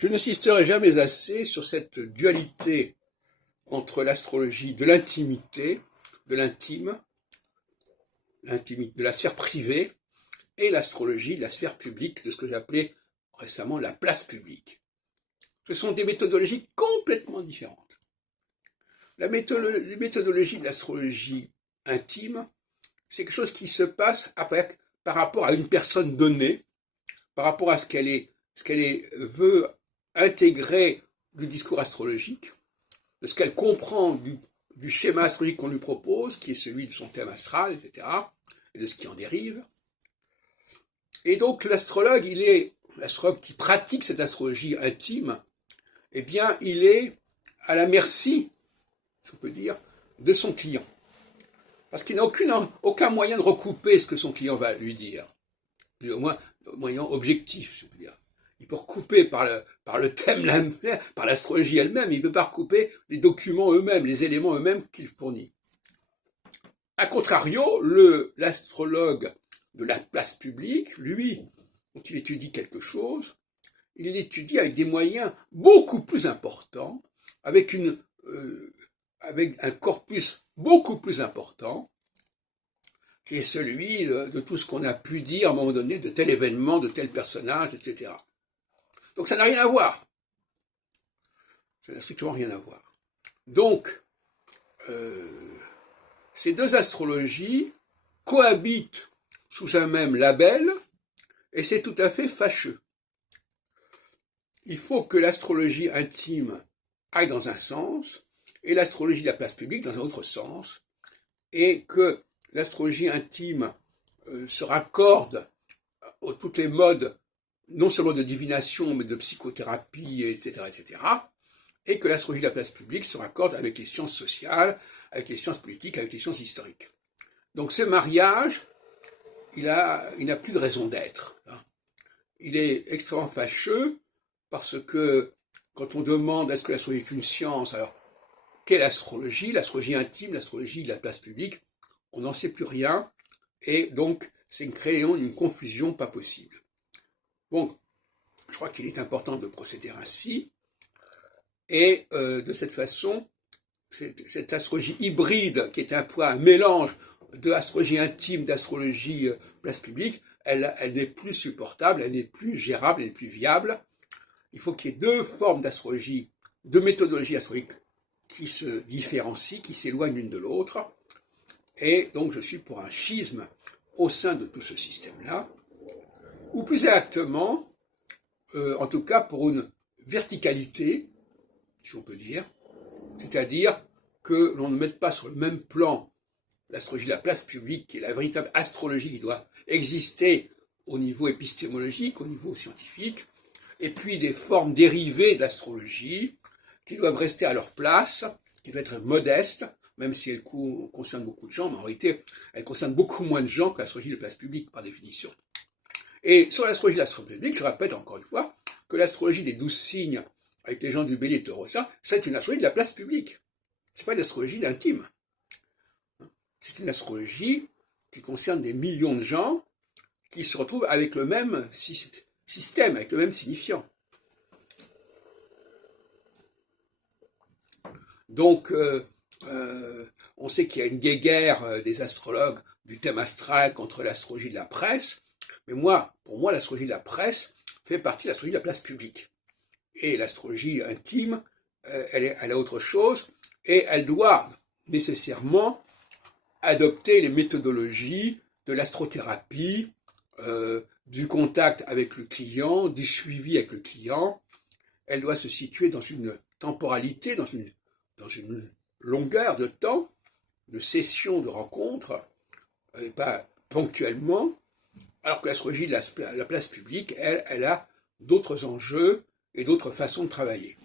Je n'insisterai jamais assez sur cette dualité entre l'astrologie de l'intimité, de l'intime, de la sphère privée, et l'astrologie de la sphère publique, de ce que j'appelais récemment la place publique. Ce sont des méthodologies complètement différentes. Les méthodologies de l'astrologie intime, c'est quelque chose qui se passe par rapport à une personne donnée, par rapport à ce qu'elle veut intégrer du discours astrologique, de ce qu'elle comprend du schéma astrologique qu'on lui propose, qui est celui de son thème astral, etc., et de ce qui en dérive. Et donc l'astrologue qui pratique cette astrologie intime, eh bien, il est à la merci, si on peut dire, de son client. Parce qu'il n'a aucun moyen de recouper ce que son client va lui dire. Au moins, moyen objectif, je peux dire. Il peut recouper par le thème, par l'astrologie elle-même, il ne peut pas recouper les documents eux-mêmes, les éléments eux-mêmes qu'il fournit. A contrario, l'astrologue de la place publique, lui, quand il étudie quelque chose, il l'étudie avec des moyens beaucoup plus importants, avec un corpus beaucoup plus important, qui est celui de tout ce qu'on a pu dire à un moment donné, de tel événement, de tel personnage, etc. Donc ça n'a rien à voir. Ça n'a strictement rien à voir. Donc, ces deux astrologies cohabitent sous un même label, et c'est tout à fait fâcheux. Il faut que l'astrologie intime aille dans un sens, et l'astrologie de la place publique dans un autre sens, et que l'astrologie intime se raccorde à toutes les modes, non seulement de divination, mais de psychothérapie, etc., etc., et que l'astrologie de la place publique se raccorde avec les sciences sociales, avec les sciences politiques, avec les sciences historiques. Donc ce mariage, il n'a plus de raison d'être. Il est extrêmement fâcheux, parce que quand on demande est-ce que l'astrologie est une science, alors quelle astrologie? L'astrologie intime, l'astrologie de la place publique, on n'en sait plus rien, et donc c'est une confusion pas possible. Bon, je crois qu'il est important de procéder ainsi, et de cette façon, cette astrologie hybride, qui est un mélange de l'astrologie intime, d'astrologie place publique, elle n'est plus supportable, elle n'est plus gérable, elle n'est plus viable. Il faut qu'il y ait deux formes d'astrologie, deux méthodologies astrologiques qui se différencient, qui s'éloignent l'une de l'autre. Et donc je suis pour un schisme au sein de tout ce système-là, ou plus exactement, en tout cas pour une verticalité, si on peut dire, c'est-à-dire que l'on ne mette pas sur le même plan l'astrologie de la place publique, qui est la véritable astrologie qui doit exister au niveau épistémologique, au niveau scientifique, et puis des formes dérivées d'astrologie qui doivent rester à leur place, qui doivent être modestes, même si elles concernent beaucoup de gens, mais en réalité, elles concernent beaucoup moins de gens que l'astrologie de place publique, par définition. Et sur l'astrologie de l'astrologie publique, je répète encore une fois, que l'astrologie des 12 signes, avec les gens du Bélier et Taureau, ça, c'est une astrologie de la place publique. C'est pas une astrologie intime. C'est une astrologie qui concerne des millions de gens qui se retrouvent avec le même système, avec le même signifiant. Donc, on sait qu'il y a une guéguerre des astrologues du thème astral contre l'astrologie de la presse, mais pour moi, l'astrologie de la presse fait partie de l'astrologie de la place publique. Et l'astrologie intime, elle a autre chose, et elle doit nécessairement adopter les méthodologies de l'astrothérapie, du contact avec le client, du suivi avec le client. Elle doit se situer dans une temporalité, dans une longueur de temps, de sessions de rencontres, et pas ponctuellement, alors que l'astrologie de la place publique, elle a d'autres enjeux et d'autres façons de travailler.